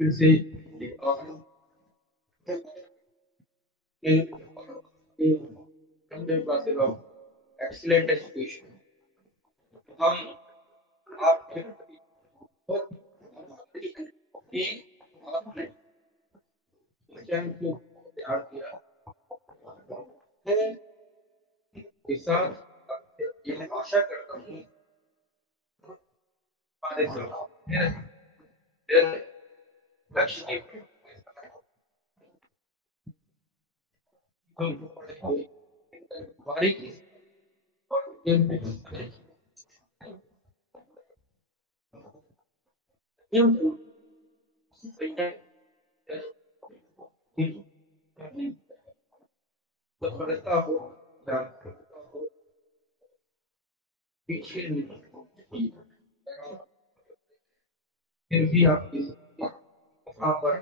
फिर से excellent education हम आपके प्रति बहुत आभारी हैं कि आपने चैनल को तैयार किया है। के साथ यह आशा करता हूँ हमारे साथ मेरे लक्ष्य की हम बारीकी और गेम पे सफलता हो या असफलता हो पीछे नहीं होती। फिर भी आपकी वहाँ पर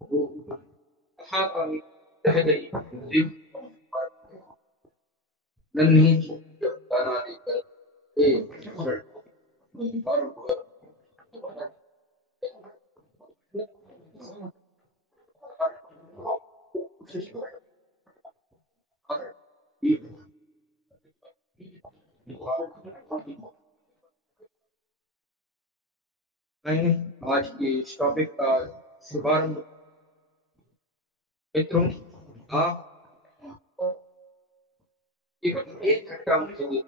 वो कहाँ कमी रह गई मुझे नन्ही दाना देकर और कोशिश मैं आज के इस टॉपिक का शुभारंभ मित्रों आप केवल एक घंटा मुझे दे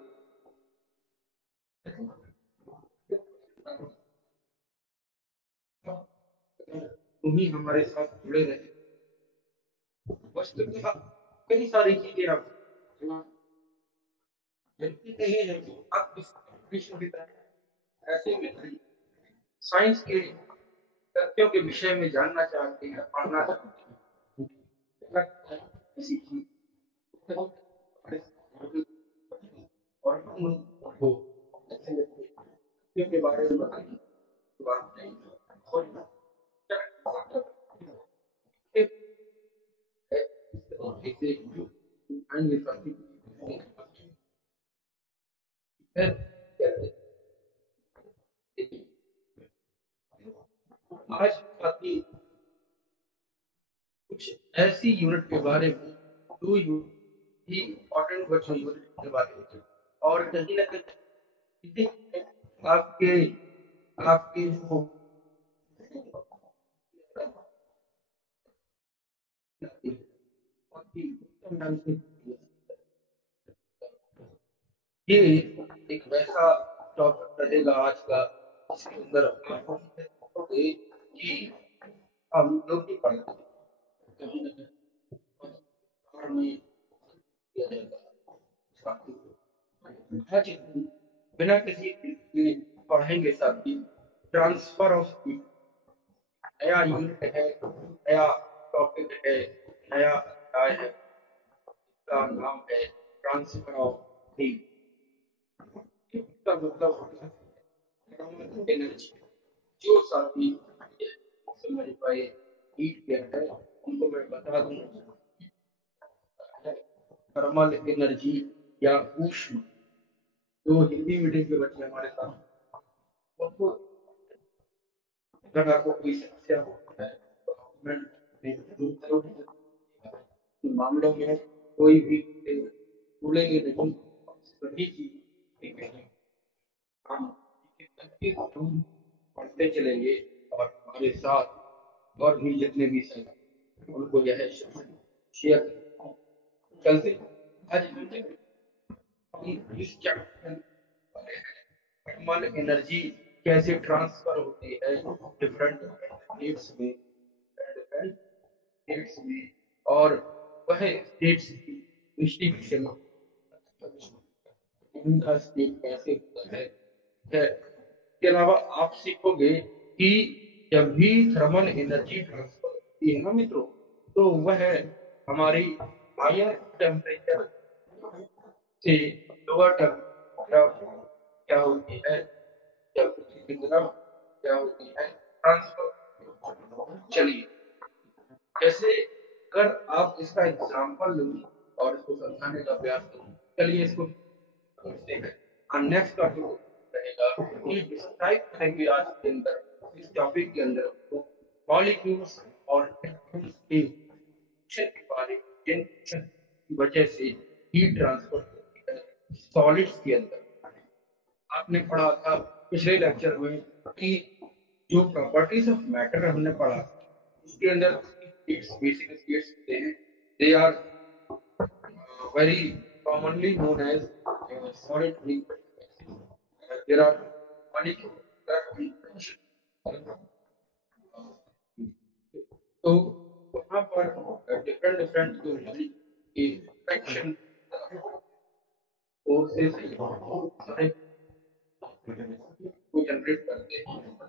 तुम ही हमारे साथ जुड़े रहे वस्तुतः कई सारी चीजें आप जानते नहीं है कि आप इस विश्व की तरह ऐसे में साइंस के तथ्यों के विषय में जानना चाहते हैं पढ़ना चाहते हैं किसी चीज और हम उनको ऐसे तथ्यों के बारे में बताएंगे बात नहीं और ऐसे अन्य साथी आज साथी कुछ ऐसी यूनिट के बारे में दो यूनिट ही इम्पोर्टेंट बच्चों यूनिट के बारे में और कहीं ना कहीं आपके आपके जो ये एक वैसा टॉपिक रहेगा आज का जिसके अंदर आप देखोगे कि हम लोग की पढ़ाई कहीं ना कहीं में किया जाएगा आज बिना किसी के पढ़ेंगे साथी ट्रांसफर ऑफ नया यूनिट है नया टॉपिक है नया अध्याय है इसका नाम है ट्रांसफर ऑफ हीट इसका मतलब होता है एनर्जी जो साथी समझ पाए हीट क्या है उनको मैं बता दूं थर्मल एनर्जी या ऊष्मा जो हिंदी मीडियम के बच्चे हमारे साथ उनको अगर आपको कोई समस्या होता है तो कमेंट में जरूर करो मामलों में कोई भी भूलेंगे नहीं सभी चीज हम पढ़ते चलेंगे और हमारे साथ और भी जितने भी हैं उनको यह शेयर चलते आज हम इस चैप्टर थर्मल एनर्जी कैसे ट्रांसफर होती है डिफरेंट स्टेट्स में डिफरेंट स्टेट्स में और वह स्टेट्स की डिस्ट्रीब्यूशन इनका स्टेट कैसे होता है इसके अलावा आप सीखोगे कि जब भी थर्मल एनर्जी ट्रांसफर होती है ना मित्रों तो वह हमारी हायर टेम्परेचर से लोअर टेम्परेचर क्या होती है जब की तरफ क्या होती है ट्रांसफर चलिए जैसे अगर आप इसका एग्जाम्पल लूँ और इसको समझाने का प्रयास करूँ चलिए इसको समझते हैं नेक्स्ट टॉपिक रहेगा कि डिस्क्राइब करेंगे आज के अंदर इस टॉपिक के अंदर तो मॉलिक्यूल्स और एटम्स के function के बारे में जिन function की वजह से हीट ट्रांसफर होती है सॉलिड्स के अंदर। आपने पढ़ा था पिछले लेक्चर में कि जो प्रॉपर्टीज ऑफ मैटर हमने पढ़ा उसके अंदर बेसिक स्टेट्स होते हैं they are very commonly known as solid liquid there are molecules तो वहाँ पर डिफरेंट डिफरेंट जो इंटरेक्शन फोर्सेस सारे को जनरेट करते हैं।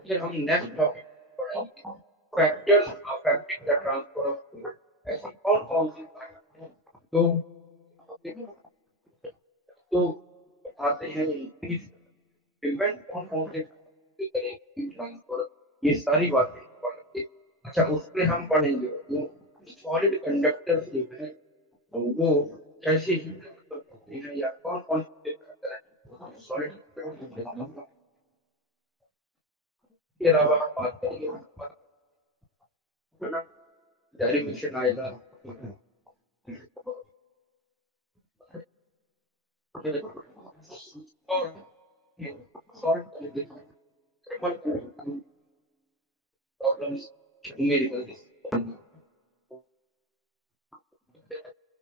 फिर हम नेक्स्ट टॉपिक पढ़ेंगे factors affecting the transfer of fluid. ऐसी कौन कौन सी फैक्टर हैं तो तो आते हैं इंक्रीज प्रिवेंट कौन कौन से करेंगे ट्रांसफर ये सारी बातें पढ़ेंगे। अच्छा उसमें हम पढ़ेंगे वो सॉलिड कंडक्टर जो है वो कैसे ही ट्रांसफर करते हैं या कौन कौन से फैक्टर हैं सॉलिड कंडक्टर के अलावा हम बात करेंगे डेरिवेशन आएगा और सॉल्व करेंगे थर्मल प्रॉब्लम्स न्यूमेरिकल।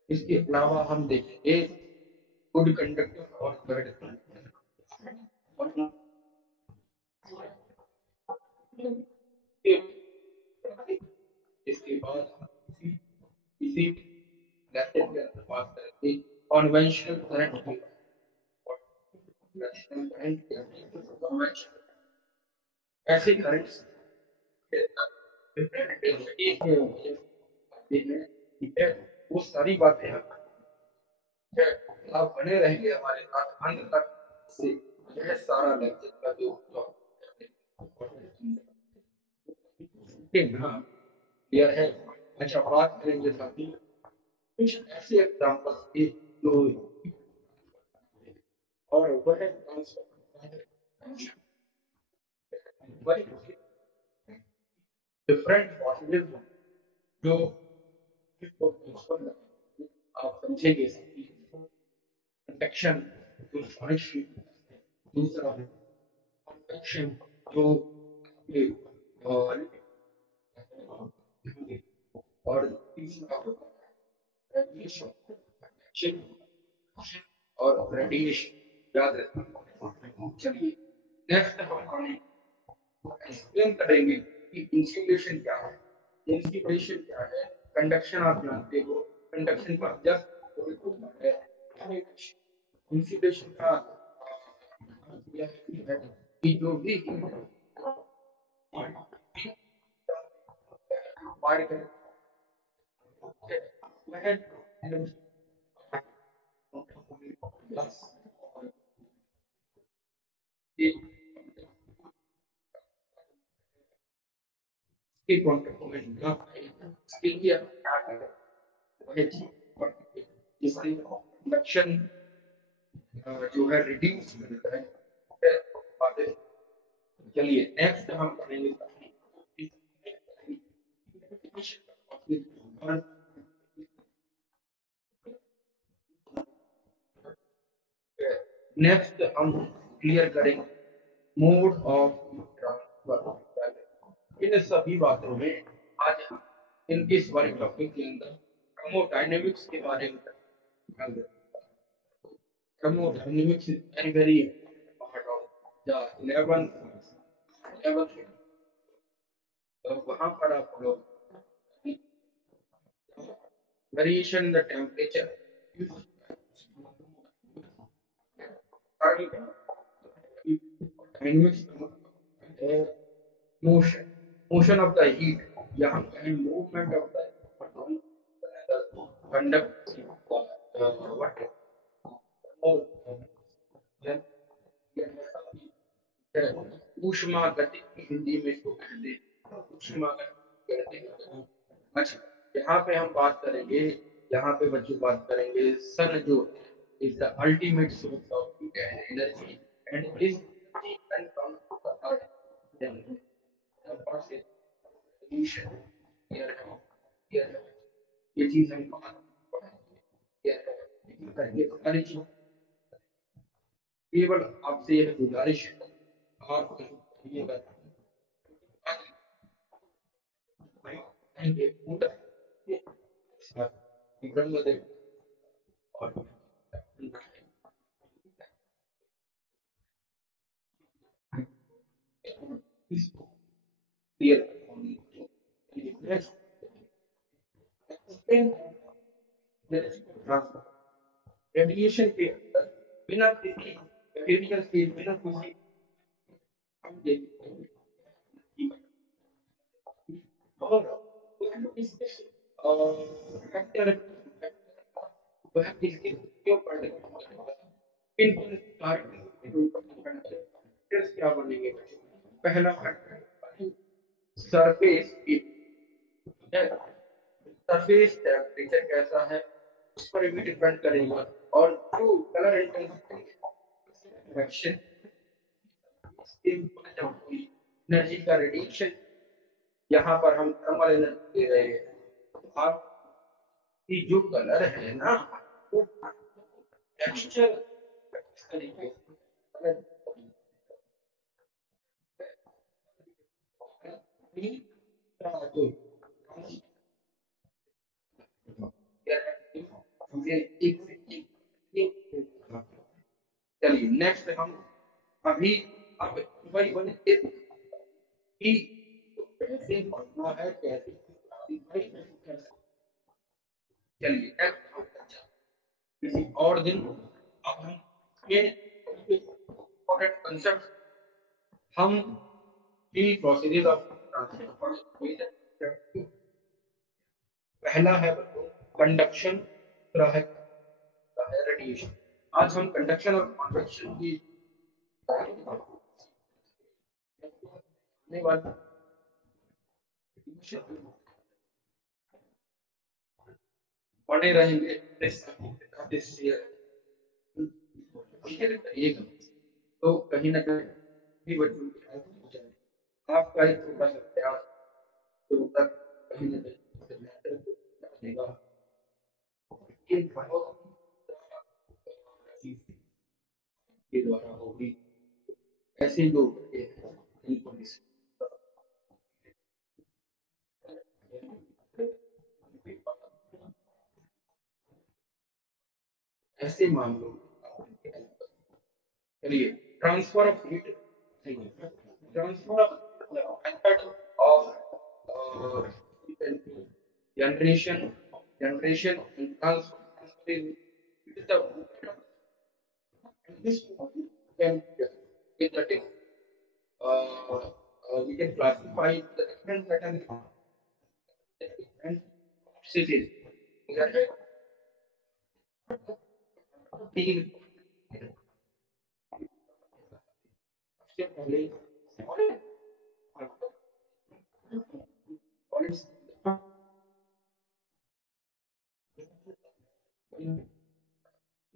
इसके अलावा हम देखेंगे गुड कंडक्टर और बैड कंडक्टर। इसके बाद इसी लेक्चर के अंदर बात करेंगे कन्वेंशनल करंट की। कन्वेंशनल करंट ऐसे करंट्स डिफरेंट डेंसिटी के हैं ठीक है वो सारी बातें हम आप बने रहेंगे हमारे साथ अंत तक से यह सारा लेक्चर का जो क्लियर है। अच्छा बात करेंगे साथी कुछ ऐसे एग्जांपल्स के जो और वह डिफरेंट प्रोसेसेस जो आप समझेंगे कंडक्शन जो सॉलिड दूसरा कंडक्शन जो और तीसरा रेडिएशन और रेडिएशन याद रखना। चलिए नेक्स्ट हम एक्सप्लेन करेंगे कि इंसुलेशन क्या है इंसुलेशन क्या है कंडक्शन आप जानते हो कंडक्शन का जस्ट है इंसुलेशन का यह है कि जो भी वायर है वह प्लस के कॉन्ट्रीब्यूशन का स्किल की क्या है वह चीज जिससे कंडक्शन जो है रिड्यूस करता है। चलिए नेक्स्ट हम पढ़ेंगे नेक्स्ट हम क्लियर करेंगे मोड ऑफ ट्रांसफर। इन सभी बातों में आज हम इन इस वाले टॉपिक के अंदर थर्मोडायनेमिक्स के बारे में thermodynamics is very important part of the 11th तो वहाँ पर आप लोग variation in the temperature dynamics motion motion of the heat यहाँ पे movement of the conduct what ऊष्मा गति हिंदी में इसको कहते हैं ऊष्मा गति कहते हैं। अच्छा यहाँ पे हम बात करेंगे यहाँ पे बच्चों बात करेंगे सन जो is the ultimate source of energy and is and come to the art, then the process, solution, here है, here है, ये चीज हम here है, ये सारी चीज केवल आपसे यह गुजारिश है, आप ये बताएंगे पूरा ब्रह्मदेव और clear next रेडिएशन के अंदर बिना किसी मटेरियल के बिना किसी हम देखते हैं और इसके फैक्टर वह किसके क्यों पढ़ रहे हैं किन किन कारकों के ऊपर डिपेंड करता है फैक्टर्स क्या बनेंगे पहला फैक्टर सरफेस सरफेस टेम्परेचर कैसा है उस पर भी डिपेंड करेगा और जो कलर इंटेंसिटी एनर्जी का रेडिएशन यहाँ पर हम थर्मल एनर्जी दे रहे हैं आपकी जो कलर है ना वो टेक्सचर इस तरीके से चलिए नेक्स्ट हम अभी अब वही बने कि कैसे पढ़ना है कैसे चलिए किसी और दिन अब हम ये इम्पोर्टेंट कंसेप्ट हम थ्री प्रोसीजर ऑफ ट्रांसफर पहला है कंडक्शन दूसरा है रेडिएशन आज हम कंडक्शन और कन्वेक्शन की पढ़े रहेंगे तो कहीं ना कहीं बच्चों की आपका एक छोटा सा प्रयास तो तक कहीं ना कहीं के द्वारा होगी ऐसे लोग ऐसे मामलों चलिए transfer of heat transfer of method of generation and transfer it is the this can get the we can classify the different pattern and cities. तीन सबसे पहले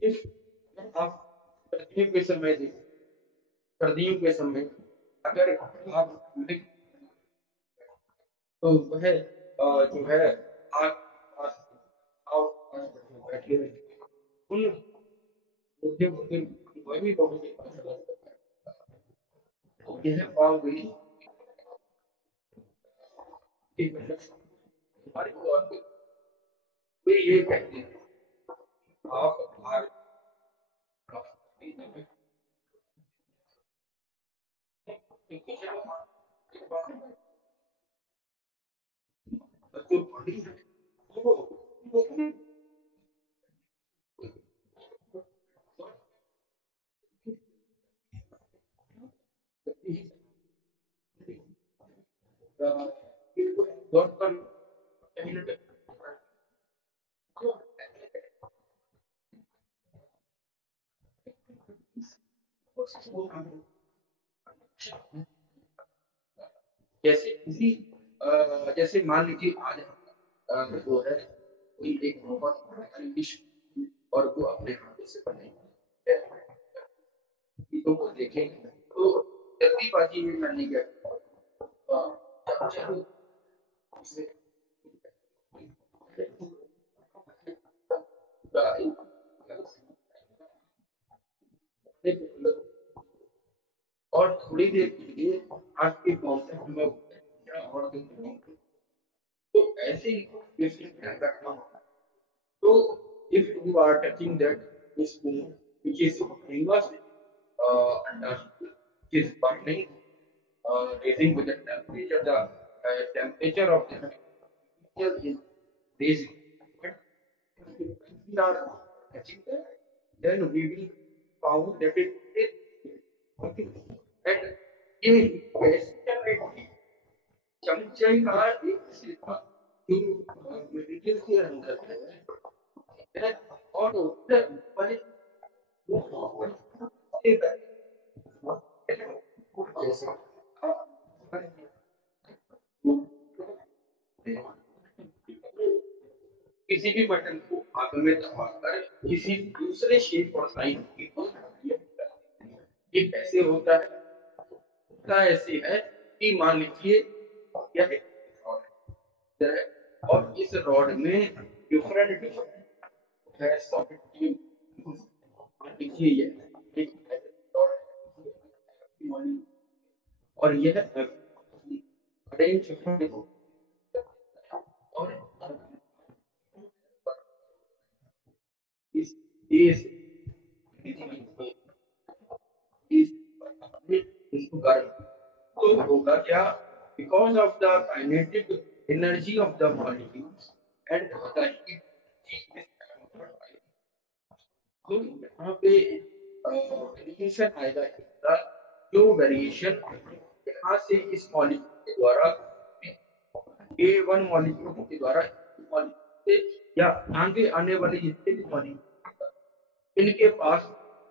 if आप सर्दियों के समय सर्दियों के समय अगर आप तो वह जो है आग पास बैठे हुए उन मुद्दे मुद्दे वह भी बहुत यह पाओ गई कि मतलब हमारे तौर पे वे ये कहते हैं आप हमारे जो बड़ी है वो गौर कर कहीं ना कहीं जैसे किसी जैसे मान लीजिए आज जो है कोई एक बहुत बड़ा डिश और वो अपने हाथों से बनाई चीजों को देखें तो जल्दीबाजी में मैंने क्या चलो इसे और थोड़ी देर के लिए आपके कॉन्सेप्ट में और तो ऐसे ही ध्यान रखना होगा। So if you are touching that spoon which is famous and which is burning, raising with the temperature of the material is raising. But if we are touching that, then we will found that it is okay. And ये estimate चमचे का एक सिक्का जो material के अंदर है और उससे ऊपर जैसे किसी भी बटन को हाथ में दबाकर किसी दूसरे शेप और साइज की ये कैसे होता है? होता ऐसे है कि मान लीजिए यह एक रॉड है और इस रॉड में डिफरेंट डिफरेंट है सॉलिड मान लीजिए यह एक रॉड है और यह अरेंज और इस इसको गर्म तो होगा क्या because of the kinetic energy of the molecules and the heat तो यहाँ पे वेरिएशन आएगा इसका जो वेरिएशन यहाँ से इस मॉलिक्यूल के द्वारा A1 मॉलिक्यूल के द्वारा मॉलिक्यूल से या आगे आने वाले जितने भी मॉलिक्यूल इनके पास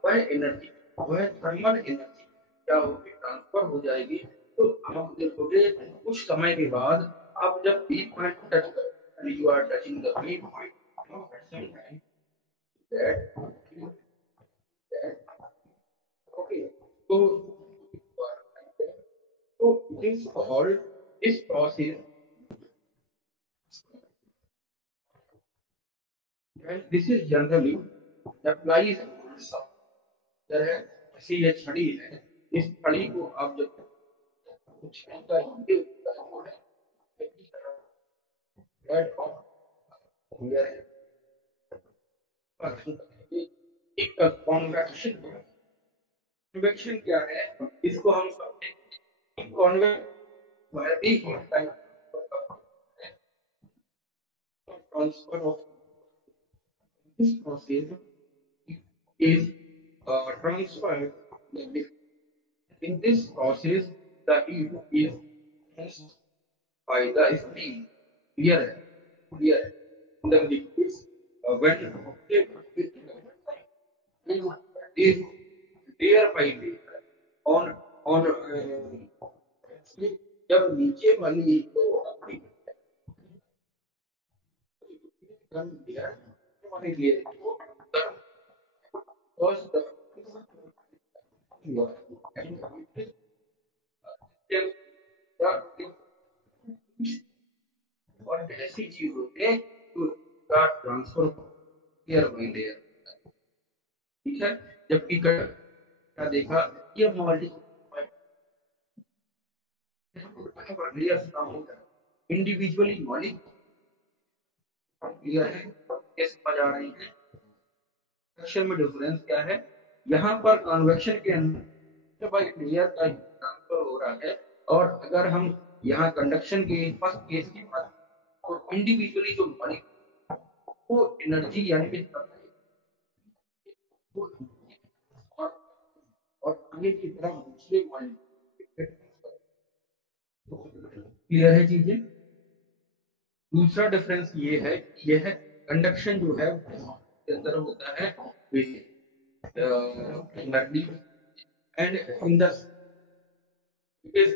वह एनर्जी वह थर्मल एनर्जी क्या होगी ट्रांसफर हो जाएगी तो आप देखोगे कुछ समय के बाद आप जब बी पॉइंट टच कर you are touching the B point okay तो this called this process and this is generally applies है ऐसी ये छड़ी है इस छड़ी को आप जब छेड़ता ये रेड ऑफ हियर एक कन्वेक्शन कन्वेक्शन क्या है इसको हम समझें convection transfer of this process is transferred in this process the heat is transferred by the steam here here the liquids when is layer by layer on जब नीचे वाली तो अपनी हमारे लिए because the और ऐसी चीज होती है का ट्रांसफर क्लियर बाय लेयर ठीक है जबकि का देखा ये मॉलिक्यूल इंडिविजुअली मॉलिक्यूल क्लियर है ये समझ आ रही है कन्वेक्शन में डिफरेंस क्या है यहाँ पर कन्वेक्शन के अंदर बाय लेयर का ट्रांसफर हो रहा है और अगर हम यहाँ कंडक्शन के फर्स्ट केस की बात तो इंडिविजुअली जो मॉलिक्यूल वो एनर्जी यानी कि और आगे की तरफ दूसरे मॉलिक्यूल क्लियर है चीजें दूसरा डिफरेंस ये है कि यह कंडक्शन जो है के अंदर होता है and in the it is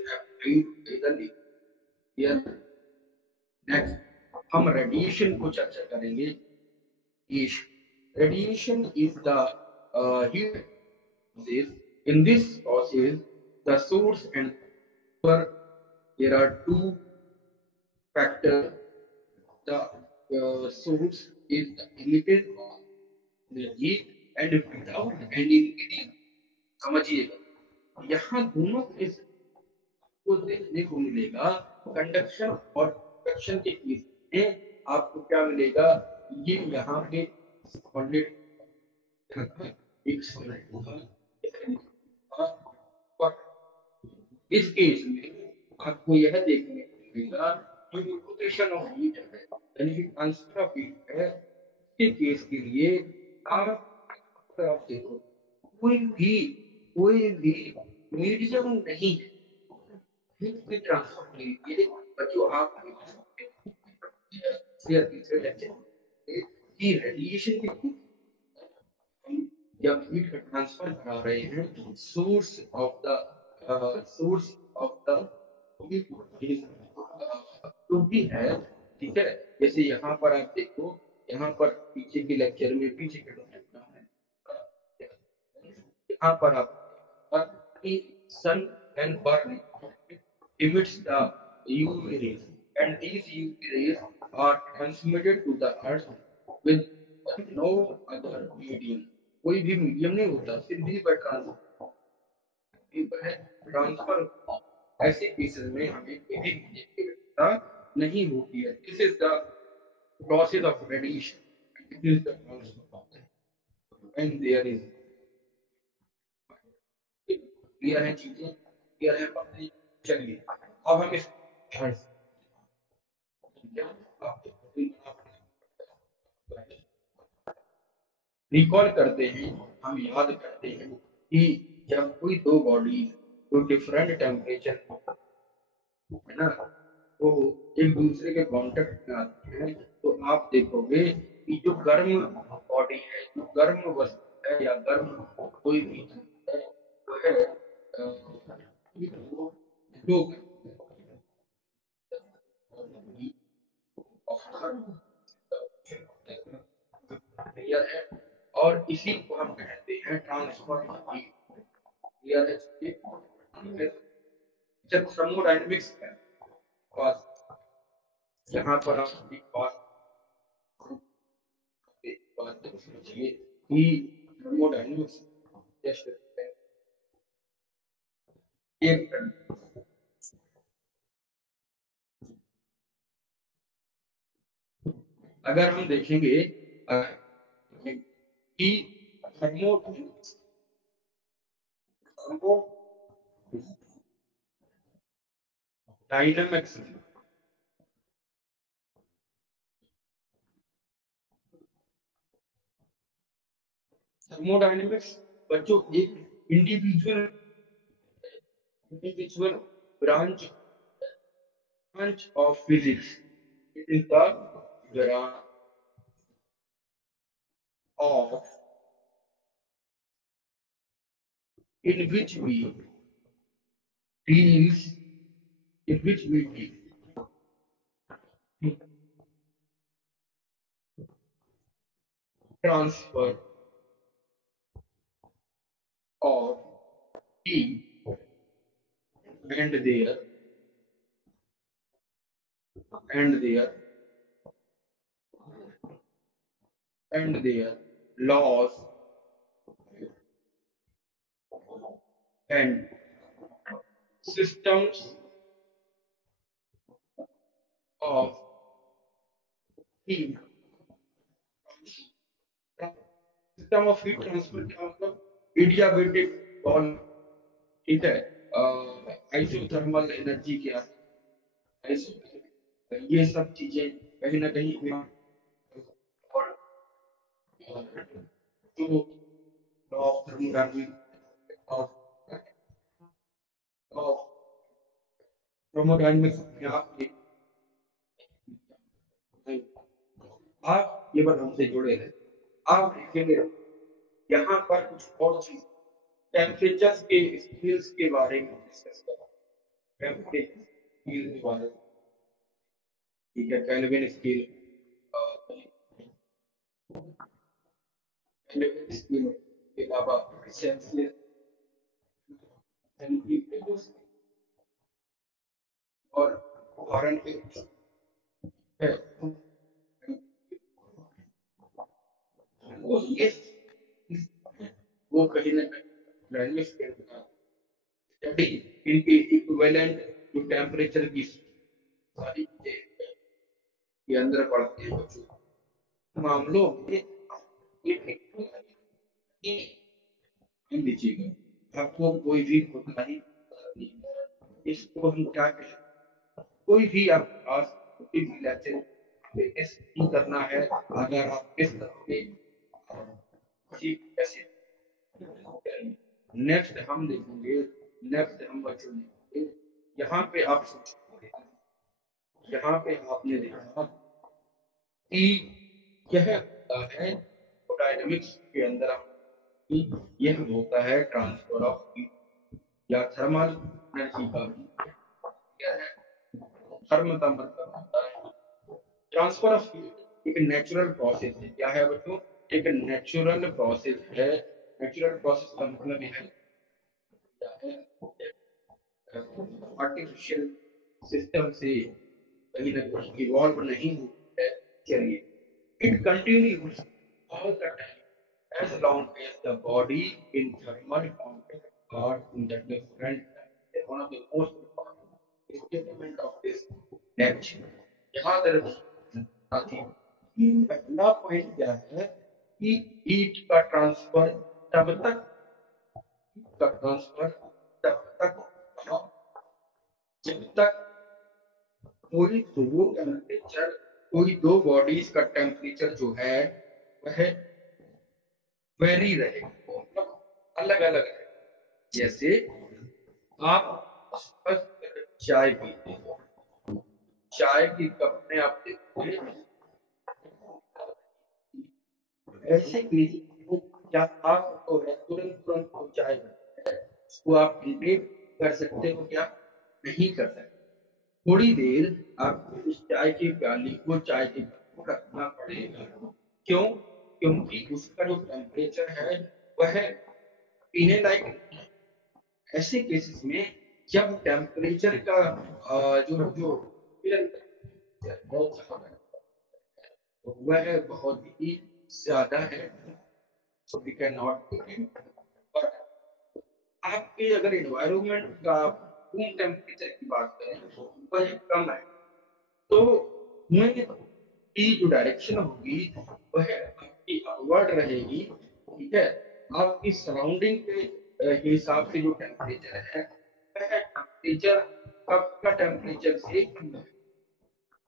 next हम रेडिएशन को चर्चा करेंगे radiation is the heat in this process the source and where there are two factors. The source is the emitted of the heat and without any heating. समझिएगा यहाँ दोनों case को देखने को मिलेगा कंडक्शन और कंडक्शन के केस में आपको क्या मिलेगा ये यहाँ पे सॉलिड एक सॉलिड होगा और इस केस में आपको यह देखने को मिलेगा कि रोटेशन ऑफ हीट है यानी कि ट्रांसफर ऑफ हीट है के केस के लिए आप आप देखो कोई भी कोई भी मीडियम नहीं हीट की ट्रांसफर के लिए जो आप तीसरे लेक्चर की रेडिएशन की जब हीट का ट्रांसफर करा रहे हैं source of the heat is जो भी है ठीक है जैसे यहाँ पर आप देखो यहाँ पर पीछे के लेक्चर में पीछे के लेक्चर में यहाँ पर आप कि sun can burn emits the UV rays and these UV rays are transmitted to the earth with no other medium कोई भी मीडियम नहीं होता सिर्फ भी पर ट्रांसफर ऐसे केसेस में हमें कोई भी मीडियम की आवश्यकता नहीं होती है this is the process of radiation this is the transfer and there is clear है चीजें क्लियर है बातें चलिए अब हम इस रिकॉल करते हैं हम याद करते हैं कि जब कोई दो बॉडी तो डिफरेंट टेम्परेचर है ना वो एक दूसरे के कांटेक्ट में आते हैं तो आप देखोगे कि जो गर्म बॉडी है जो गर्म वस्तु है या गर्म कोई भी है वो है लोग क्लियर है और इसी को हम कहते हैं ट्रांसफर क्लियर है जब थर्मोडायनेमिक्स है पास यहाँ पर आप एक बात समझिए कि थर्मोडायनेमिक्स जैसे एक अगर हम देखेंगे कि थर्मोडायनेमिक्स थर्मोडायनेमिक्स बच्चों एक individual branch of physics it is the branch of in which we deals in which we deal transfer of heat and their and their laws and systems of heat system of heat transfer का मतलब adiabatic और ठीक है isothermal energy क्या है ये सब चीजें कहीं ना कहीं और जो law of thermodynamics of thermodynamics में आप ये बात हमसे जुड़े हैं आप देखेंगे यहाँ पर कुछ और चीज टेम्परेचर के स्केल्स के बारे में डिस्कस करें टेम्परेचर स्केल के बारे में ठीक है केल्विन स्केल केल्विन स्केल के अलावा सेल्सियस सेंट्रीफ्यूज और हॉर्न पे है। वो ये वो कहीं ना कहीं लैंग्वेज के स्टडी इनके इक्विवेलेंट जो टेम्परेचर की सारी चीजें के अंदर पड़ते हैं बच्चों मामलों में ये लीजिएगा आपको कोई भी कोताही इसको हम क्या कहें कोई भी आप पास कोई भी लेक्चर करना है अगर आप इस तरह के कैसे नेक्स्ट हम देखेंगे नेक्स्ट हम बच्चों देखेंगे यहाँ पे आप सोचेंगे यहाँ पे आपने देखा कि यह होता है डायनामिक्स के अंदर यह होता है ट्रांसफर ऑफ हीट या थर्मल एनर्जी का क्या है थर्म का मतलब होता है ट्रांसफर ऑफ हीट एक नेचुरल प्रोसेस है क्या है बच्चों एक नेचुरल प्रोसेस है नेचुरल प्रोसेस का मतलब है क्या है आर्टिफिशियल सिस्टम से कहीं ना कहीं इवॉल्व नहीं हुआ है चलिए it continues all the time as long as the body in thermal contact are in the different one of the most important statement of this lecture यहाँ दर्ज पहला पॉइंट क्या है कि हीट का ट्रांसफर तब तक का ट्रांसफर तब तक जब तक कोई दो बॉडीज का टेम्परेचर जो है वह वेरी रहेगा मतलब अलग अलग रहेगा जैसे आप चाय पीते हो चाय की कप में आप देखोगे ऐसे भी क्या आप तो तुरंत तुरंत वो चाय उसको आप इंटेक कर सकते हो क्या नहीं कर सकते थोड़ी देर आपको उस चाय की प्याली को चाय के कप को रखना पड़ेगा क्यों क्योंकि उसका जो टेम्परेचर है वह पीने लायक ऐसे केसेस में जब टेम्परेचर का जो जो वह बहुत ही ज्यादा है so we cannot take it but आपके अगर एनवायरनमेंट का रूम टेम्परेचर की बात करें तो वह कम है तो धुएं की जो डायरेक्शन होगी वह आपकी अपवर्ड रहेगी ठीक है आपकी सराउंडिंग के हिसाब से जो टेम्परेचर है वह टेम्परेचर कप का टेम्परेचर से कम है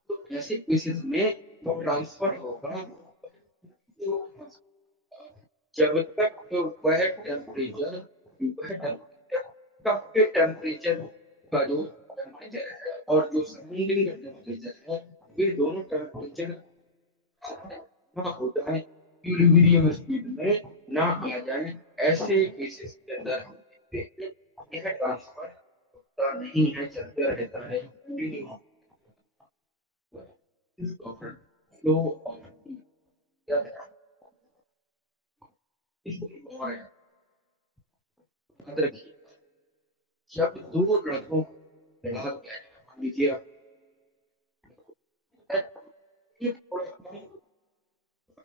तो ऐसे केसेस में वो ट्रांसफर होगा जब तक तो वह टेम्परेचर कप के टेम्परेचर का जो टेम्परेचर है और जो सराउंडिंग का टेम्परेचर है ये दोनों टेम्परेचर ना हो जाए इक्विलिब्रियम स्पीड में ना आ जाए ऐसे केसेस के अंदर हम देखते हैं यह ट्रांसफर होता नहीं है चलता रहता है कंटिन्यू फ्लो ऑफ क्या है इसको याद रखिए जब दो लड़कों लड़ा गया मान लीजिए आप एक थोड़ा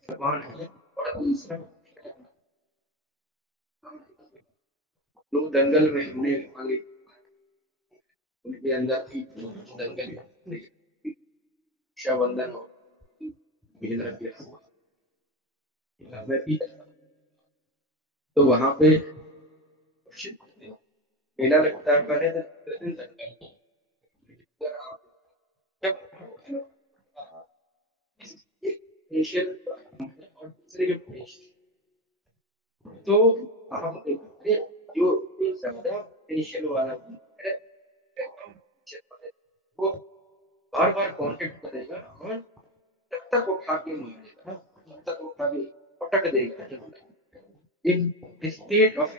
समान है और दूसरा लोग दंगल में हमने मान ली उनके अंदर थी दंगल रक्षाबंधन हो भेज रखिए तो वहां पे मेला लगता है पहले दिन दंगल जब फेशियल और दूसरे जो फेशियल तो आप देखिए जो ज्यादा फेशियल वाला है वो बार बार कांटेक्ट करेगा और तब तक उठा के मारेगा तब तक उठा के पटक देगा एक स्टेट ऑफ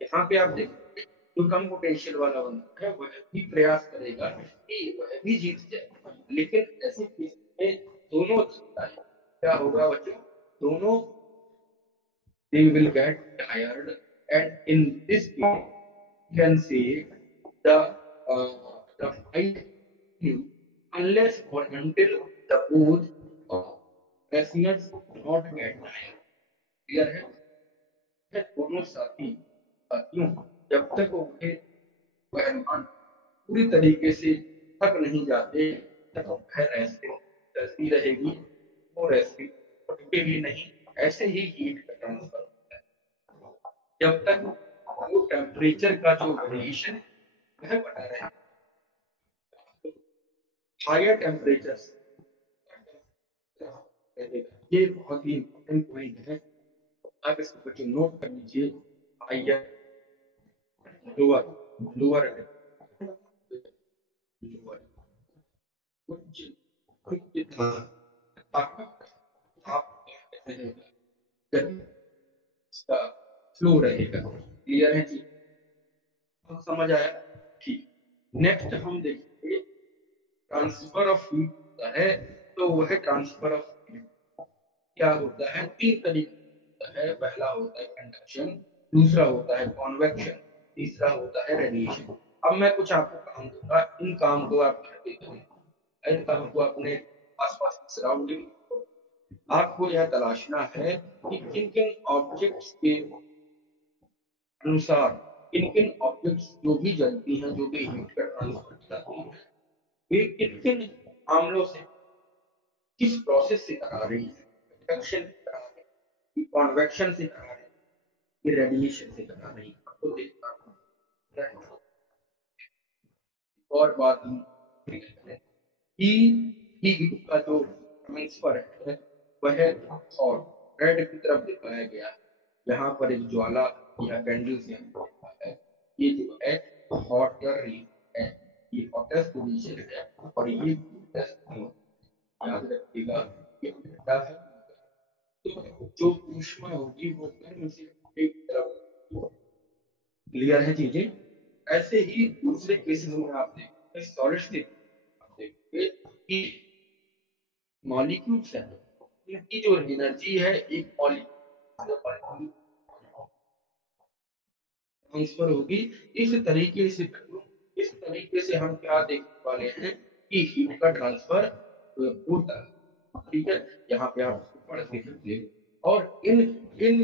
यहाँ पे आप देखिए जो कम पोटेंशियल वाला बंदा है वह भी प्रयास करेगा कि वह भी जीत जाए लेकिन ऐसे केस में दोनों जीतता है क्या होगा बच्चों दोनों they will get tired and in this case you can say the fight continue unless or until the both wrestlers not get tired. Clear है दोनों साथियों जब तक उनके पहलवान पूरी तरीके से थक नहीं जाते तब वह रेसलिंग चलती रहेगी। वो रेसलिंग रुकेगी नहीं। ऐसे ही हीट का ट्रांसफर होता है जब तक वो टेम्परेचर का जो वेरिएशन वह बना रहे। हायर टेम्परेचर ये बहुत ही इंपॉर्टेंट पॉइंट है। आप इसको बच्चों नोट कर लीजिए। हायर लोअर लोअर लोअर कुछ कुछ आप इसका फ्लो रहेगा। क्लियर है जी? समझ आया? ठीक। नेक्स्ट हम देखेंगे ट्रांसफर ऑफ हीट होता है तो वह ट्रांसफर ऑफ हीट क्या होता है? तीन तरीके होता है। पहला होता है कंडक्शन, दूसरा होता है कॉन्वेक्शन, तीसरा होता है रेडिएशन। अब मैं कुछ आपको काम दूंगा, इन काम को आप करते हैं। इन काम को अपने आसपास की सराउंडिंग आपको यह तलाशना है कि किन किन ऑब्जेक्ट्स के अनुसार किन किन ऑब्जेक्ट्स जो भी जलती हैं, जो भी हीट का ट्रांसफर कराती हैं, वे किन किन मामलों से किस प्रोसेस से करा रही है। कंडक्शन से करा रही है, कॉन्वेक्शन से करा रही है, रेडिएशन से करा रही है। तो देखना और बात कि हीट का जो ट्रांसफर है वह और रेड की तरफ दिखाया गया है। यहाँ पर एक ज्वाला या कैंडल से देखा है। ये जो है हॉटर है, ये हॉटेस्ट पोजीशन है और ये याद रखिएगा ये ठंडा है। तो जो ऊष्मा होगी वो गर्म से एक तरफ। क्लियर है चीजें? ऐसे ही दूसरे केसेस में आप देखिए सॉलिड्स के आप देखिए कि मॉलिक्यूल्स है, इनकी जो एनर्जी है एक मॉलिक्यूल ट्रांसफर होगी। इस तरीके से हम क्या देखने वाले हैं कि हीट का ट्रांसफर होता है। ठीक है, यहाँ पे आप इसको पढ़ के समझिए। और इन इन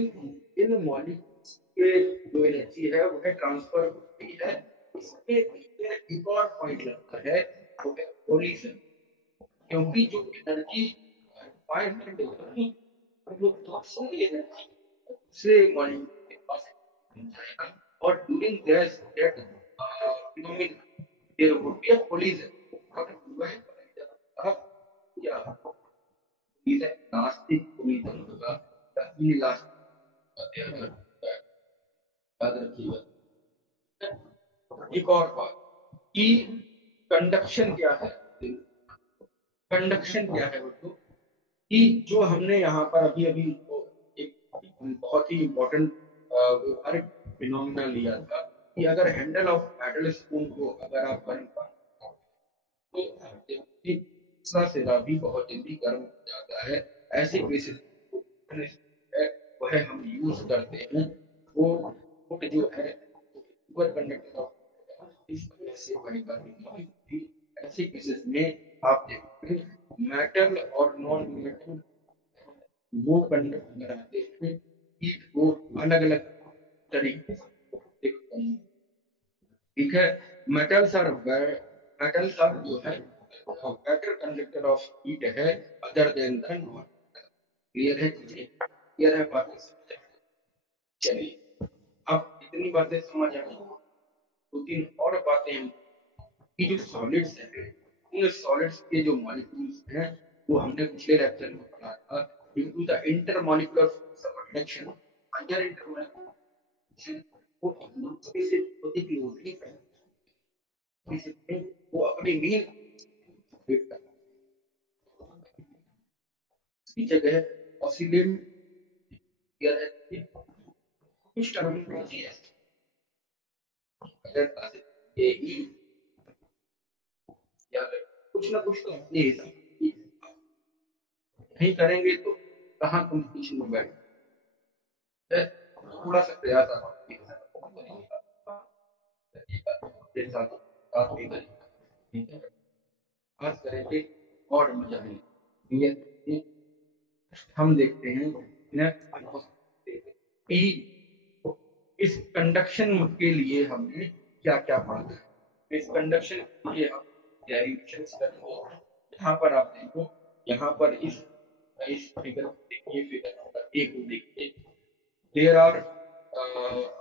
इन मॉलिक्यूल्स के जो एनर्जी है वह ट्रांसफर होती है। इसमें एक और पॉइंट लगता है वो है कोलिजन। क्योंकि जो एनर्जी रिक्वायरमेंट है वो दूसरी एनर्जी दूसरे मॉलिक्यूल के पास जाएगा और during that phenomenon there would be a collision और वह collision या collision नास्तिक collision होगा या इलास्टिक। याद रखिएगा। एक और बात कि कंडक्शन क्या है? कंडक्शन क्या है बच्चों? कि जो हमने यहाँ पर अभी अभी एक बहुत ही इम्पोर्टेंट व्यवहारिक फिनोमिना लिया था कि अगर हैंडल ऑफ मेटल स्पून को अगर आप गर्म कर तो दूसरा सिरा भी बहुत जल्दी गर्म हो जाता है। ऐसे केसेस है वह हम यूज करते हैं। वो फुट जो है सुपर कंडक्टर ऑफ इस वजह से वही गर्मी नहीं होती। ऐसे केसेस में आप देखते हैं मेटल और नॉन मेटल वो कंडक्ट कराते हैं हीट को अलग अलग तरीके से देखते हैं। ठीक है, मेटल्स आर जो है बेटर कंडक्टर ऑफ हीट है other than the non. Clear है चीजें? क्लियर है बातें समझ? चलिए अब इतनी बातें समझ आ गई। दो तीन और बातें हम कि जो सॉलिड्स हैं उन सॉलिड्स के जो मॉलिक्यूल्स हैं वो हमने पिछले लेक्चर में पढ़ा था due to the intermolecular force of attraction. Higher intermolecular वो एक दूसरे से बहुत ही क्लोजली वो अपनी मीन की जगह ऑसिलेट किया जाता है। कुछ टर्मिनोलॉजी है अगर ये ही या कुछ ना कुछ तो अपने हिसाब से नहीं करेंगे तो कहाँ कंपटीशन में बैठ थोड़ा सा प्रयास आप के साथ साथ भी करेंगे, ठीक है, खास करेंगे और मजा आएगा। ये हम देखते हैं कि इस कंडक्शन के लिए हमने क्या क्या पढ़ा है। इस कंडक्शन के लिए हम डेरिवेशन करेंगे। यहाँ पर आप देखो, यहाँ पर इस फिगर को देखिए, फिगर नंबर 1 को देखिए। There are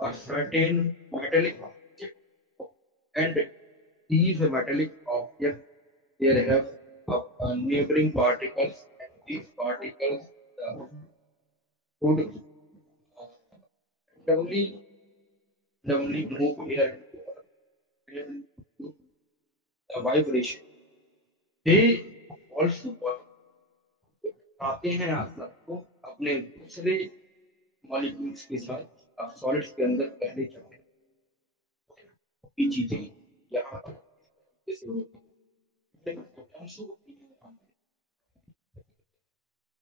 a certain metallic object, and these metallic objects, there have neighboring particles, and these particles would randomly move here and the vibration. They also आते हैं आप सबको अपने दूसरे मॉलिक्यूल्स के साथ, आप सॉलिड्स के अंदर पहले चलते हैं। ये चीजें यहाँ पर जैसे होती है,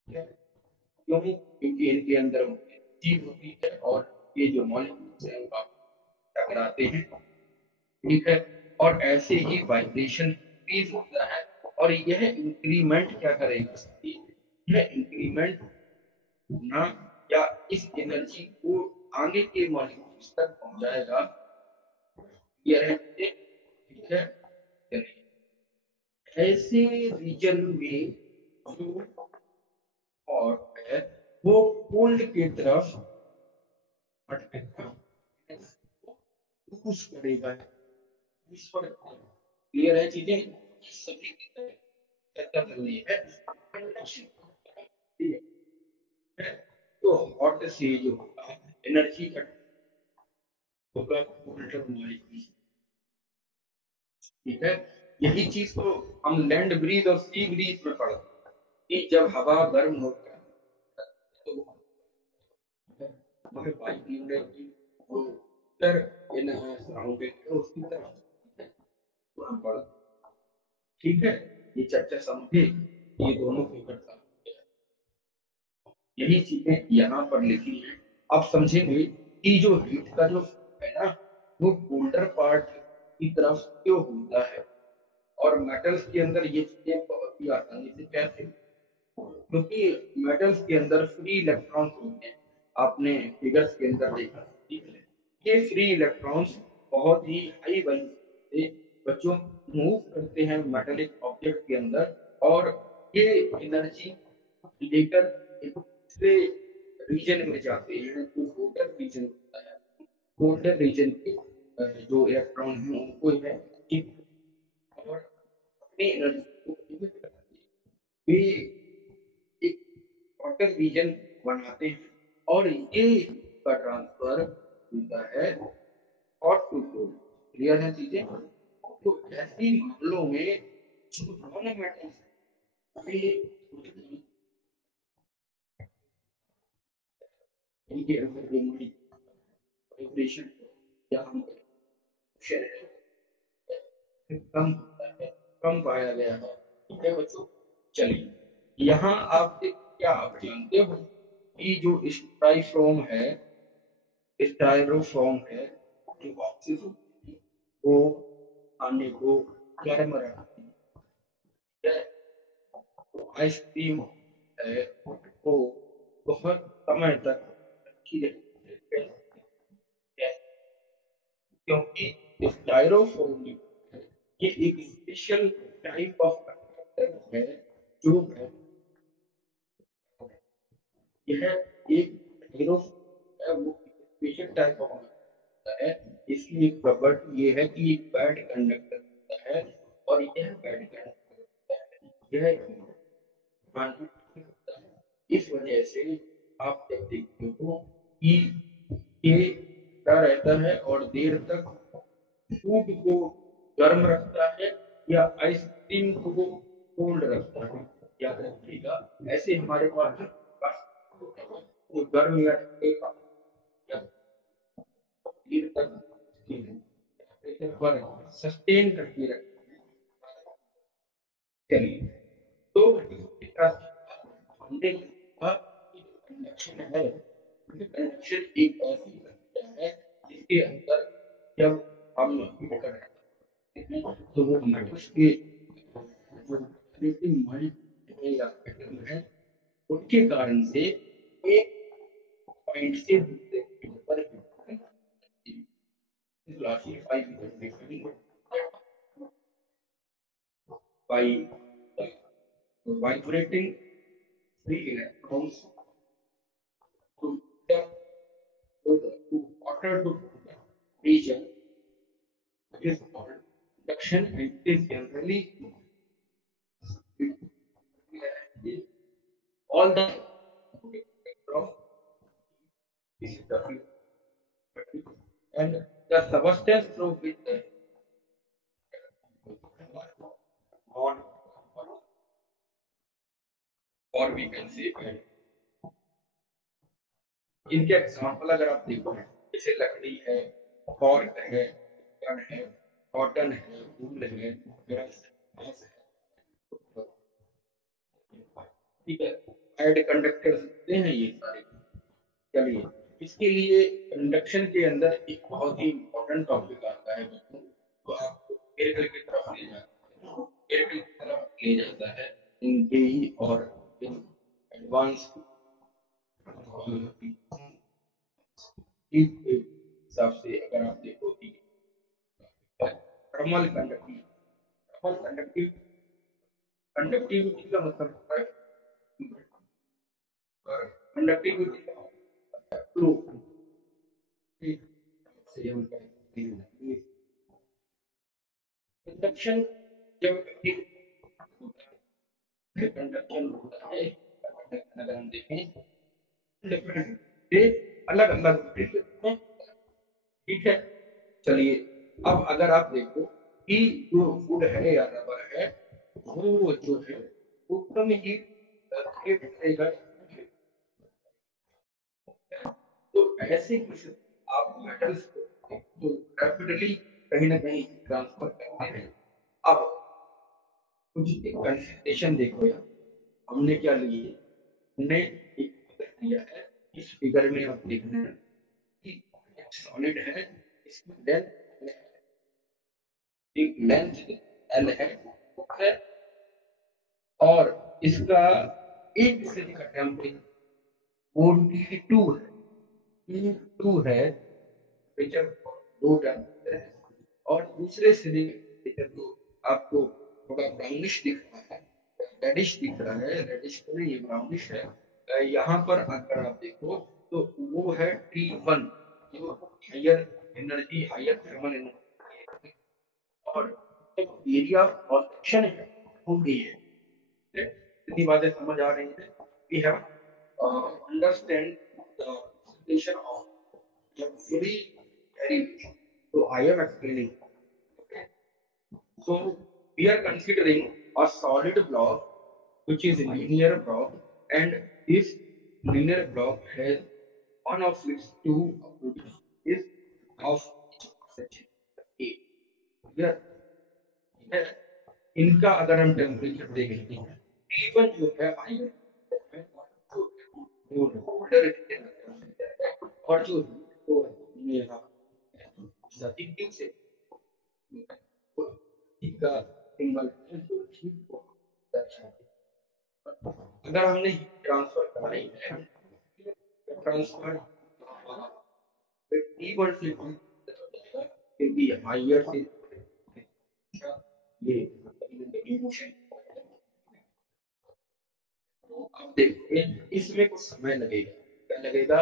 क्यों? क्योंकि इनके अंदर चीज होती है और ये जो मॉलिक्यूल्स हैं वो टकराते हैं, ठीक है, और ऐसे ही वाइब्रेशन इंक्रीज होता है। और यह इंक्रीमेंट क्या करेगा, यह इंक्रीमेंट ना, या इस एनर्जी को आगे के मॉलिक्यूल्स तक पहुंचाएगा। यह ठीक है, ऐसे रीजन में जो और है वो कोल्ड की तरफ भटकेगा, पुश करेगा, इस पर क्लियर है चीजें सभी की चर्चा करनी है। तो हॉट से जो एनर्जी का होगा कोल्ड मॉलिक्यूल, ठीक है। यही चीज तो हम लैंड ब्रीज और सी ब्रीज में पढ़ते हैं कि जब हवा गर्म होता है तो हमें बाइक की वो उत्तर इन सराउंडेड है उसकी तरफ पढ़, ठीक है। ये चर्चा समझे, ये दोनों फिगर का यही चीजें यहाँ पर लिखी है। आप समझेंगे कि जो हीट का जो है ना, वो कोल्डर पार्ट की तरफ क्यों होता है, और मेटल्स के अंदर ये चीजें बहुत ही आसानी से कैसे, क्योंकि मेटल्स के अंदर फ्री इलेक्ट्रॉन्स होते हैं। आपने फिगर्स के अंदर देखा, ठीक है, ये फ्री इलेक्ट्रॉन्स बहुत ही हाई वैल्यू से बच्चों मूव करते हैं मेटेलिक ऑब्जेक्ट के अंदर, और ये एनर्जी लेकर एक दूसरे रीजन में जाते हैं, जो कोल्डर रीजन होता है। कोल्डर रीजन के जो इलेक्ट्रॉन है उनको है और अपनी एनर्जी को ये एक वाटर रीजन बनाते हैं, और ये का ट्रांसफर होता है हॉट टू कोल्ड। क्लियर है चीजें? तो ऐसी मामलों में दोनों मेटल्स इनके अंदर जो वाइब्रेशन या हम कम होता है, कम पाया गया है, ठीक है बच्चों। चलिए, यहाँ आप क्या आप जानते हो कि जो स्टाइरोफोम है, स्टाइरोफोम है, जो बॉक्सेस होते हैं वो खाने को गर्म रखती है। आइसक्रीम है वो बहुत समय तक रखी रहती है, क्योंकि स्टाइरोफोम ये एक स्पेशल टाइप ऑफ कंडक्टर है, जो यह एक स्टाइरोफोम है, वो स्पेशल टाइप ऑफ कंडक्टर है। इसकी एक प्रॉपर्टी ये है कि एक बैड कंडक्टर होता है, और यह बैड कंडक्टर यह इस वजह से आप जब देखते हो कि ये क्या रहता है और देर तक फूड को गर्म रखता है या आइसक्रीम को कोल्ड रखता है, याद रखिएगा। ऐसे हमारे पास वो गर्म या देर तक पर सस्टेन करके रखता है। चलिए, तो हमने कंडक्शन है, कंडक्शन एक ऐसी प्रक्रिया है जिसके अंदर जब हम हीट करते हैं तो वो मेटल्स के जो ऑपरेटिंग माइंड है या एटम है, उनके कारण से एक पॉइंट से दूसरे पॉइंट पर classify by vibrating free electrons to the to water to region is called induction, and it is generally all the from and the substance through which the on or we can say इनके example अगर आप देखो जैसे लकड़ी है, cork है, cotton है, वूल है, ग्रास है, ठीक है, एड कंडक्टर्स होते हैं ये सारे। चलिए, इसके लिए कंडक्शन के अंदर एक बहुत ही इम्पोर्टेंट टॉपिक आता है बच्चों, तो आपको मेरेकल की तरफ ले जाता है, मेरेकल की तरफ ले जाता है इन जेई और इन एडवांस हिसाब से अगर आप देखो कि thermal conductive, thermal conductive conductivity का मतलब होता है कंडक्टिविटी का फ्लो, से हम कहते हैं कंडक्शन। जब कंडक्शन होता है, अगर हम देखें डिफरेंट अलग अलग में, ठीक है। चलिए, अब अगर आप देखो कि जो वुड है या रबर है, वो जो है वो कम ही रहेगा, तो ऐसे कुछ आप मेटल्स को तो रैपिडली कहीं ना कहीं ट्रांसफर करते हैं। अब कुछ एक कंसिडरेशन देखो यार, हमने क्या लिए, हमने एक फिगर दिया है, इस फिगर में आप देखना है कि सॉलिड है, इसकी लेंथ एल है और इसका एक सिरे का टेम्परेचर 42 है, टू है टेम्परेचर, दो टेम्परेचर है, और दूसरे सिरे टेम्परेचर को आपको थोड़ा ब्राउनिश दिख रहा है, रेडिश दिख रहा है, रेडिश तो नहीं, ये ब्राउनिश है। यहाँ पर अगर आप देखो तो वो है T1, जो higher energy, higher thermal energy, और एरिया ऑफ क्रॉस सेक्शन है वो भी है। इतनी बातें समझ आ रही हैं, we have understand the situation of free derivation. So I am explaining. So we are considering a solid block which is a linear block, and this linear block has one of its two opposites is of section A. Here, इनका अगर हम temperature देखते हैं, T1 जो है ion और जो से का सिंबल है जो ठीक को दर्शाते हैं। अगर हमने ट्रांसफर कराई है, ट्रांसफर T1 से क्योंकि हाइयर से ये इमोशन, अब देखिए इसमें कुछ समय लगेगा, क्या लगेगा,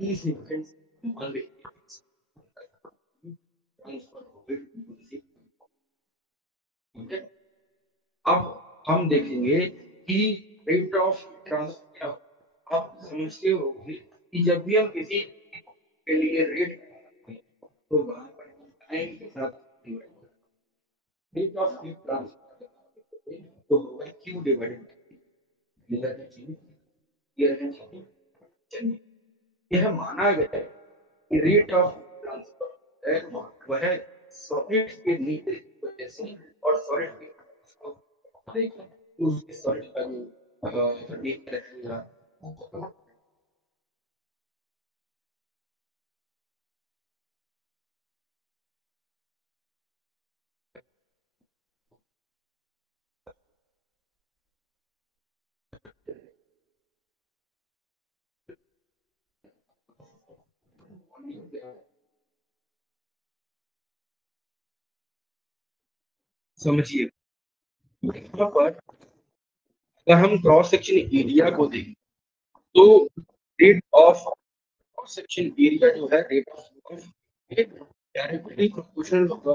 30 सेकंड मान लीजिए ट्रांसफर हो गई, ठीक है। अब हम देखेंगे कि रेट ऑफ ट्रांसफर, आप समझते होंगे कि जब भी हम किसी के लिए रेट तो वहां पर टाइम के साथ रेट ऑफ हीट ट्रांसफर तो होगा क्यू डिवाइडेड बाय चलिए, यह माना गया है कि रेट ऑफ ट्रांसफर है वह सॉलिड के नीचे वजह से और सॉलिड के उसके सॉलिड का जो नेचर रहेगा, समझिए, यहाँ पर अगर हम क्रॉस सेक्शन एरिया को देखें तो rate of cross section area जो है रेट ऑफ डायरेक्टली प्रोपोर्शनल होगा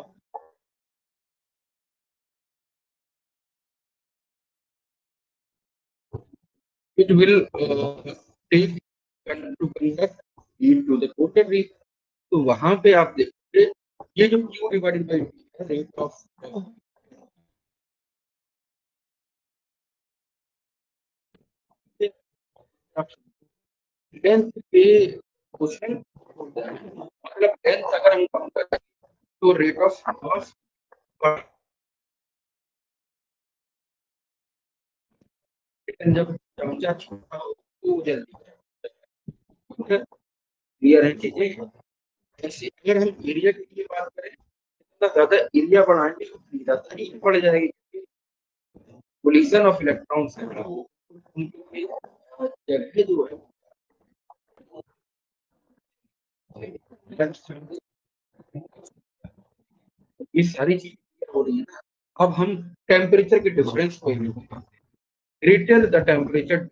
it will take to conduct heat to the coated reef। तो वहां पे आप देखिए ये जो Q डिवाइडेड बाई है रेट ऑफ लेंथ पे क्वेश्चन मतलब लेंथ अगर हम कम करें तो रेट ऑफ लॉस जब चमचा छोटा हो तो जल्दी क्लियर है चीजें। ऐसे अगर हम एरिया की लिए बात करें जितना ज्यादा एरिया बढ़ाएंगे उतनी ज्यादा हीट बढ़ जाएगी। कोलिजन ऑफ इलेक्ट्रॉन्स है उनकी जगह जो है ये सारी चीजें हो रही है ना। अब हम टेम्परेचर के डिफरेंस को ग्रेटर द टेम्परेचर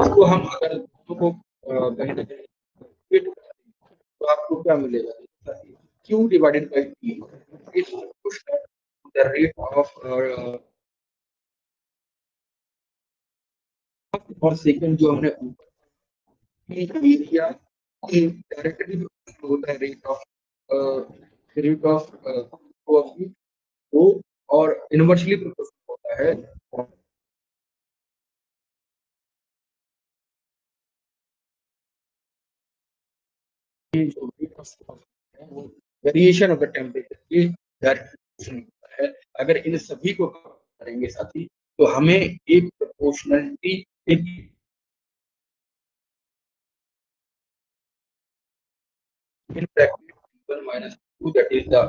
इसको हम अगर दोनों को कहीं ना कहीं तो आपको क्या मिलेगा Q divided by T is the rate of और सेकंड जो हमने एरिया डायरेक्टली होता है रेट ऑफ वो और इनवर्सली प्रोपोर्शनल होता है जो rate of variation of the temperature की डायरेक्शन होता है। अगर इन सभी को करेंगे साथी तो हमें एक प्रोपोर्शनलिटी एक in bracket one minus 2 that is the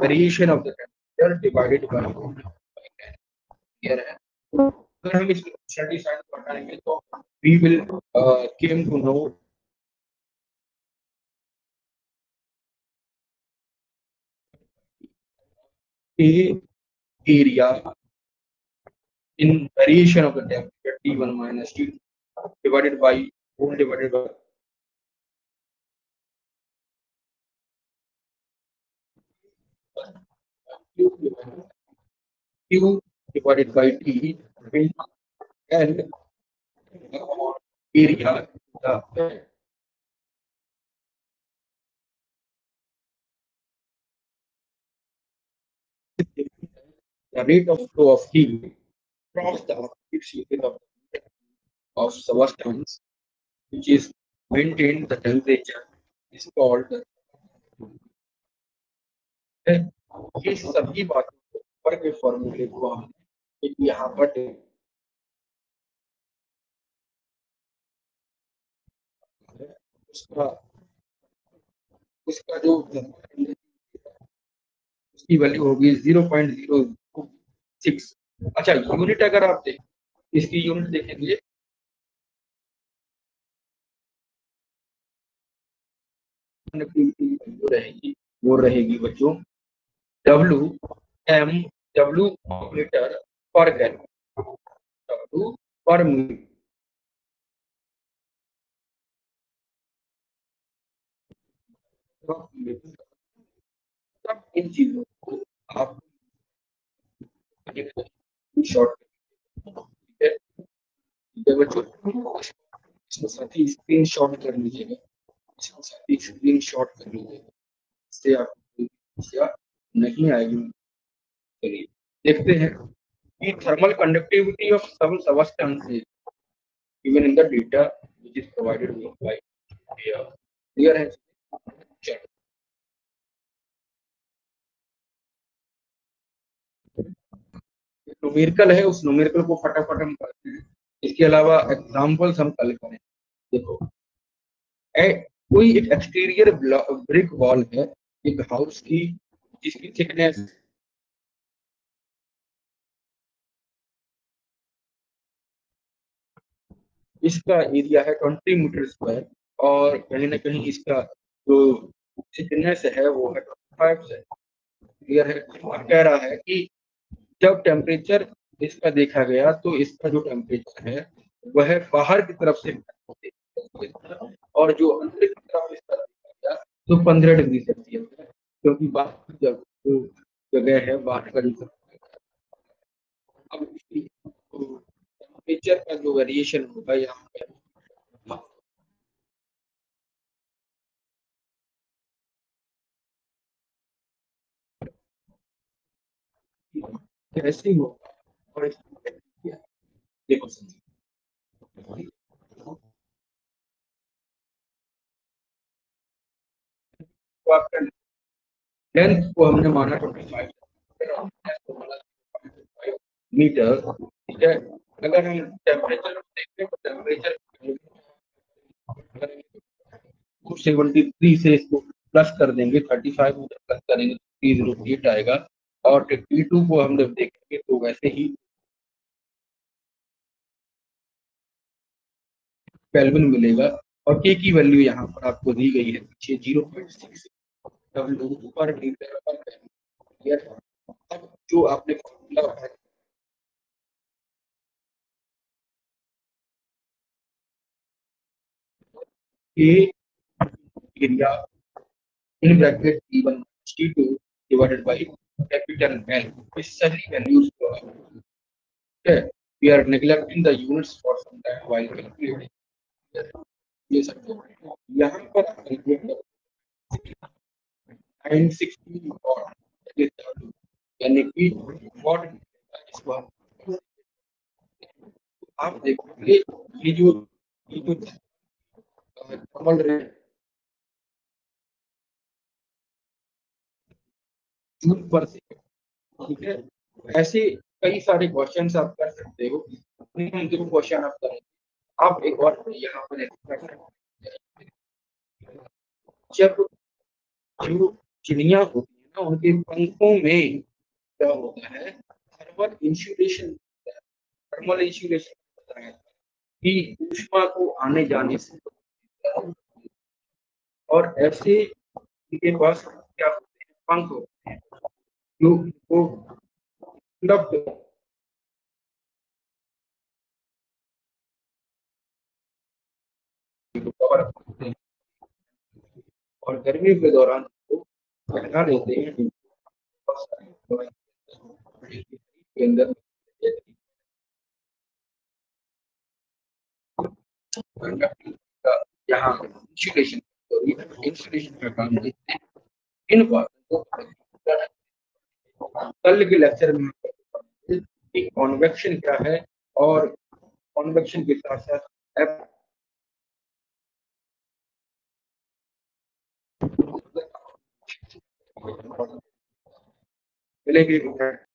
variation of the temperature divided by 10 here है। अगर हम इसको satisfied बनाएंगे तो we will came to know a area in variation of the temperature T1 minus T2 divided by 1 divided by Q divided by T and area the rate of flow of heat across the optic circuit of substance which is maintained the temperature is called ये सभी बातों को ऊपर के फॉर्मूले को हम एक यहाँ पर उसका उसका जो उसकी वैल्यू होगी 0.006। अच्छा यूनिट अगर आप देखें इसकी यूनिट देखेंगे जो रहेगी वो रहेगी बच्चों डब्ल्यू एम डब्ल्यू मीटर पर गैलन डब्ल्यू पर मीटर सब इन चीजों को आप शॉर्ट बच्चों इसको साथ ही स्क्रीन शॉट कर लीजिएगा इसको साथ ही स्क्रीन शॉट कर लीजिएगा इससे आपको समस्या नहीं आएगी। चलिए देखते हैं कि thermal conductivity of some substances given in the data which is provided by here clear है चलो न्यूमेरिकल है उस न्यूमेरिकल को फटाफट हम करते हैं। इसके अलावा एग्जांपल्स हम कल करें। देखो ए, कोई एक एक्सटीरियर ब्रिक वॉल है एक हाउस की जिसकी थिकनेस इसका एरिया है 20 मीटर स्क्वायर और कहीं न कहीं इसका जो थिकनेस है वो है 25 से क्लियर है। और कह रहा है कि जब टेम्परेचर इसका देखा गया तो इसका जो टेम्परेचर है वह बाहर की तरफ से और जो अंदर की तरफ इसका देखा गया तो 15 डिग्री सेल्सियस है क्योंकि बाहर की जो जगह है बाहर का जो अब इसकी टेम्परेचर का जो वेरिएशन होगा यहाँ पे कैसे होगा और देखो तो आपका लेंथ को हमने माना 25 मीटर ठीक है। अगर हम टेम्परेचर देखें तो टेम्परेचर 273 से इसको प्लस कर देंगे 35 मीटर प्लस करेंगे तो 308 आएगा और T2 को हम जब देखेंगे तो वैसे ही केल्विन मिलेगा और के की वैल्यू यहाँ पर आपको दी गई है पीछे 0.6 डब्ल्यू पर मीटर पर क्लियर। अब जो आपने फॉर्मूला है के area in bracket T1 T2 divided by capital L इस सभी वैल्यूज को है we are neglecting the units for some time while calculating ये सब यहाँ पर calculate 960 और यानी कि वॉट इस बार आप देखोगे ये जो थर्मल रेट जून पर से ठीक है। ऐसे कई सारे क्वेश्चंस आप कर सकते हो जो क्वेश्चन आप करें आप एक और यहाँ पर कर सकते हैं। जब जो चिड़िया होती है ना उनके पंखों में क्या होता है थर्मल इंसुलेशन होता है कि ऊष्मा को आने जाने से और ऐसे इनके पास क्या होते हैं पंख होते हैं जो वो उपलब्ध कवर करते हैं और गर्मी के दौरान वो लगा लेते हैं के अंदर यहाँ इंसुलेशन इंसुलेशन का काम देते हैं इन बातों को कल के लेक्चर में कि कॉन्वेक्शन क्या है और कॉन्वेक्शन के साथ साथ मिलेगी